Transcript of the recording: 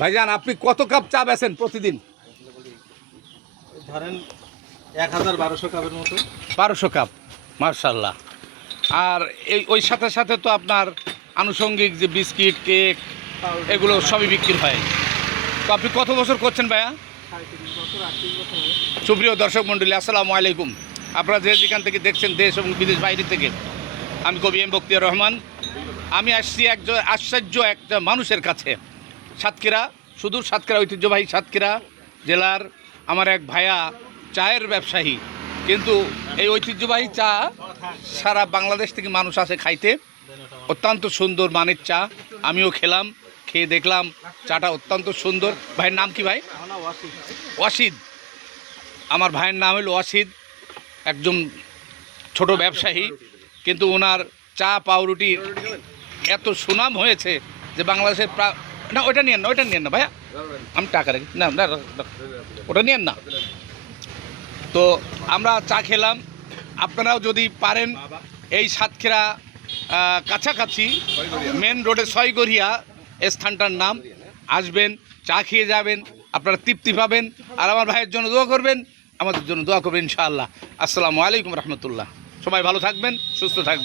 ভাইজান আপনি কত কাপ চা বেচেন প্রতিদিন? ধরেন 1000-1200 কাপের মতো। 1200 কাপ, মার্শাল্লাহ। আর ওই সাথে সাথে তো আপনার আনুষঙ্গিক যে বিস্কিট, কেক, এগুলো সবই বিক্রি হয়। তো আপনি কত বছর করছেন ভাইয়া? 37 বছর 38 বছর হবে। সুপ্রিয় দর্শক মণ্ডলী, আসসালামু আলাইকুম। আপনারা যেখান থেকে দেখছেন, দেশ এবং বিদেশ বাইরে থেকে, আমি কবি এম বখতিয়ার রহমান। আমি আসছি একজন আশ্চর্য একটা মানুষের কাছে। সাতক্ষীরা, সুদূর সাতক্ষীরা, ঐতিহ্যবাহী সাতক্ষীরা জেলার আমার এক ভাইয়া চায়ের ব্যবসায়ী। কিন্তু এই ঐতিহ্যবাহী চা সারা বাংলাদেশ থেকে মানুষ আসে খাইতে। অত্যন্ত সুন্দর মানের চা। আমিও খেলাম, খেয়ে দেখলাম চাটা অত্যন্ত সুন্দর। ভাইয়ের নাম কি ভাই? ওয়াসিদ। আমার ভাইয়ের নাম হলো ওয়াসিদ, একজন ছোট ব্যবসায়ী। কিন্তু ওনার চা পাউরুটির এত সুনাম হয়েছে যে বাংলাদেশের না, ওইটা নিয়েন না, ওইটা নিয়েন না ভাইয়া, আমি টাকা রেখে না না, ওটা নিয়েন না। তো আমরা চা খেলাম। আপনারাও যদি পারেন এই সাতক্ষীরা কাছাকাছি মেন রোডে ছয়গড়িয়া স্থানটার নাম, আসবেন, চা খেয়ে যাবেন, আপনারা তৃপ্তি পাবেন। আর আমার ভাইয়ের জন্য দোয়া করবেন, আমাদের জন্য দোয়া করবেন ইনশাআল্লাহ। আসসালামু আলাইকুম রহমতুল্লাহ। সবাই ভালো থাকবেন, সুস্থ থাকবেন।